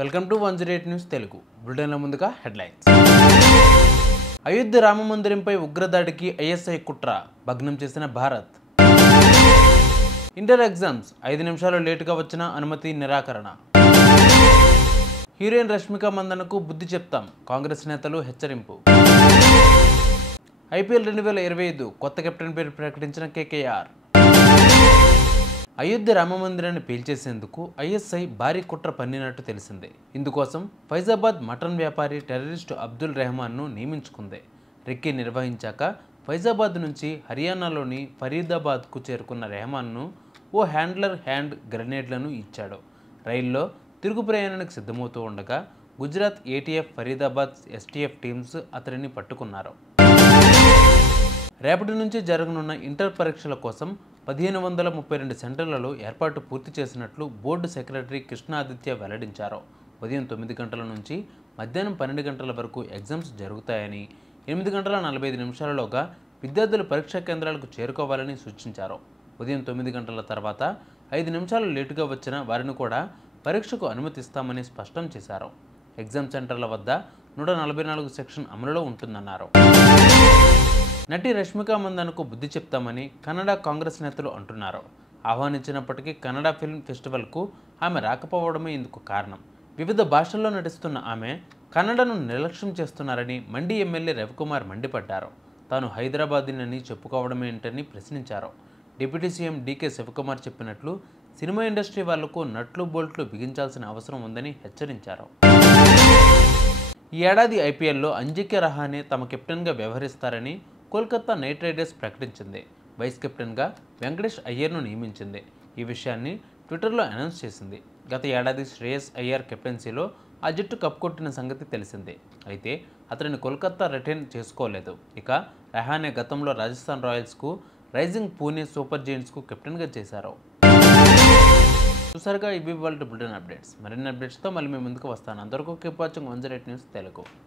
Welcome to 108 news Telugu. బులెటిన్ల ముందుగా headlines. Ayodhya Rama మందిరంపై ఉగ్రదాడికి ఐఎస్ఐ కుట్ర, భగ్నం చేసిన భారత్. ఇంటర్ ఎగ్జామ్స్ 5 నిమిషాలు లేటుగా వచ్చిన అనుమతి నిరాకరణ. హీరోయిన్ రష్మిక మందన్నకు బుద్ధి చెప్తాం, కాంగ్రెస్ నేతలు హెచ్చరింపు. ఐపీఎల్ 2025 కొత్త కెప్టెన్ పేరు ప్రకటించిన కేకేఆర్. అయోధ్య రామ మందిరాన్ని పేల్చేసేందుకు ఐఎస్ఐ భారీ కుట్ర పన్నినట్టు తెలిసిందే. ఇందుకోసం ఫైజాబాద్ మటన్ వ్యాపారి టెర్రరిస్టు అబ్దుల్ రెహమాన్ను నియమించుకుంది. రెక్కీ నిర్వహించాక ఫైజాబాద్ నుంచి హర్యానాలోని ఫరీదాబాద్కు చేరుకున్న రెహమాన్ను ఓ హ్యాండ్లర్ హ్యాండ్ గ్రెనేడ్లను ఇచ్చాడు. రైల్లో తిరుగు ప్రయాణానికి సిద్ధమవుతూ ఉండగా Gujarat ATF, Faridabad STF teams అతడిని పట్టుకున్నారు. రేపటి నుంచి జరగనున్న ఇంటర్ పరీక్షల కోసం 1532 సెంటర్లలో ఏర్పాటు పూర్తి చేసినట్లు బోర్డు సెక్రటరీ కృష్ణాదిత్య వెల్లడించారు. ఉదయం 9 గంటల నుంచి మధ్యాహ్నం 12 గంటల వరకు ఎగ్జామ్స్ జరుగుతాయని, 8 గంటల 45 నిమిషాలలోగా విద్యార్థులు పరీక్షా కేంద్రాలకు చేరుకోవాలని సూచించారు. ఉదయం 9 గంటల తర్వాత 5 నిమిషాలు లేటుగా వచ్చిన వారిని కూడా పరీక్షకు అనుమతిస్తామని స్పష్టం చేశారు. ఎగ్జామ్ సెంటర్ల వద్ద 144 సెక్షన్ అమలులో ఉంటుందన్నారు. నటి రష్మిక మందన్నకు బుద్ధి చెప్తామని కన్నడ కాంగ్రెస్ నేతలు అంటున్నారు. ఆహ్వానించినప్పటికీ కన్నడ ఫిల్మ్ ఫెస్టివల్కు ఆమె రాకపోవడమే ఇందుకు కారణం. వివిధ భాషల్లో నటిస్తున్న ఆమె కన్నడను నిర్లక్ష్యం చేస్తున్నారని మండి ఎమ్మెల్యే రవికుమార్ మండిపడ్డారు. తాను హైదరాబాదీనని చెప్పుకోవడమేంటని ప్రశ్నించారు. డిప్యూటీ సీఎం డీకే శివకుమార్ చెప్పినట్లు సినిమా ఇండస్ట్రీ వాళ్లకు నట్లు బోల్ట్లు బిగించాల్సిన అవసరం ఉందని హెచ్చరించారు. ఈ ఏడాది ఐపీఎల్లో అజింక్య రహానే తమ కెప్టెన్గా వ్యవహరిస్తారని కోల్కతా నైట్ రైడర్స్ ప్రకటించింది. వైస్ కెప్టెన్గా వెంకటేష్ అయ్యర్ను నియమించింది. ఈ విషయాన్ని ట్విట్టర్లో అనౌన్స్ చేసింది. గత ఏడాది శ్రేయస్ అయ్యర్ కెప్టెన్సీలో ఆ జట్టు కప్ కొట్టిన సంగతి తెలిసిందే. అయితే అతడిని కోల్కతా రిటైన్ చేసుకోలేదు. ఇక రహానే గతంలో రాజస్థాన్ రాయల్స్కు, రైజింగ్ పూణే సూపర్ జెయింట్స్కు కెప్టెన్గా చేశారు. చూసారుగా ఇవి వాళ్ళ బులెటిన్ అప్డేట్స్. మరిన్ని అప్డేట్స్తో మళ్ళీ మీ ముందుకు వస్తాను. అందరికీ కీప్ వాచింగ్ 108 న్యూస్ తెలుగు.